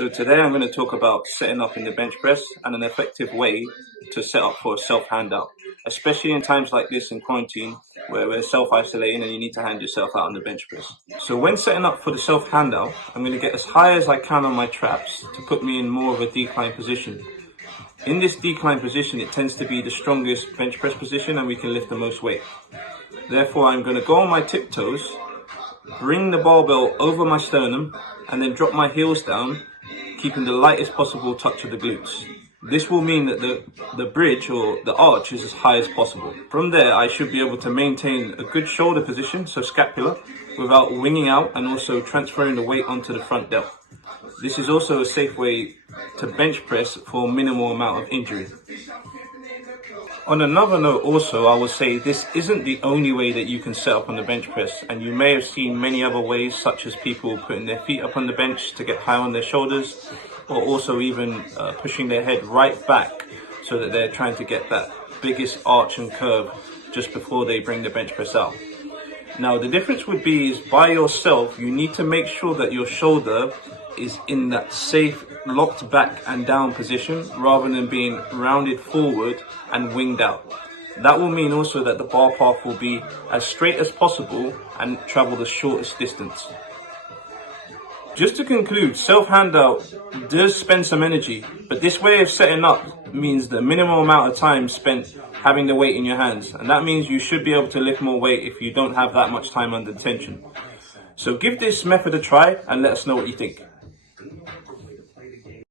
So today I'm going to talk about setting up in the bench press and an effective way to set up for a self-hand out, especially in times like this in quarantine where we're self-isolating and you need to hand yourself out on the bench press. So when setting up for the self-hand out, I'm going to get as high as I can on my traps to put me in more of a decline position. In this decline position, it tends to be the strongest bench press position and we can lift the most weight. Therefore, I'm going to go on my tiptoes, bring the barbell over my sternum, and then drop my heels down, keeping the lightest possible touch of the glutes. This will mean that the bridge or the arch is as high as possible. From there, I should be able to maintain a good shoulder position, so scapula, without winging out and also transferring the weight onto the front delt. This is also a safe way to bench press for a minimal amount of injury. On another note also, I will say this isn't the only way that you can set up on the bench press, and you may have seen many other ways, such as people putting their feet up on the bench to get high on their shoulders, or also even pushing their head right back so that they're trying to get that biggest arch and curve just before they bring the bench press out. Now the difference would be is by yourself, you need to make sure that your shoulder is in that safe locked back and down position rather than being rounded forward and winged out. That will mean also that the bar path will be as straight as possible and travel the shortest distance. Just to conclude, self-hand out does spend some energy, but this way of setting up means the minimum amount of time spent having the weight in your hands, and that means you should be able to lift more weight if you don't have that much time under tension. So give this method a try and let us know what you think.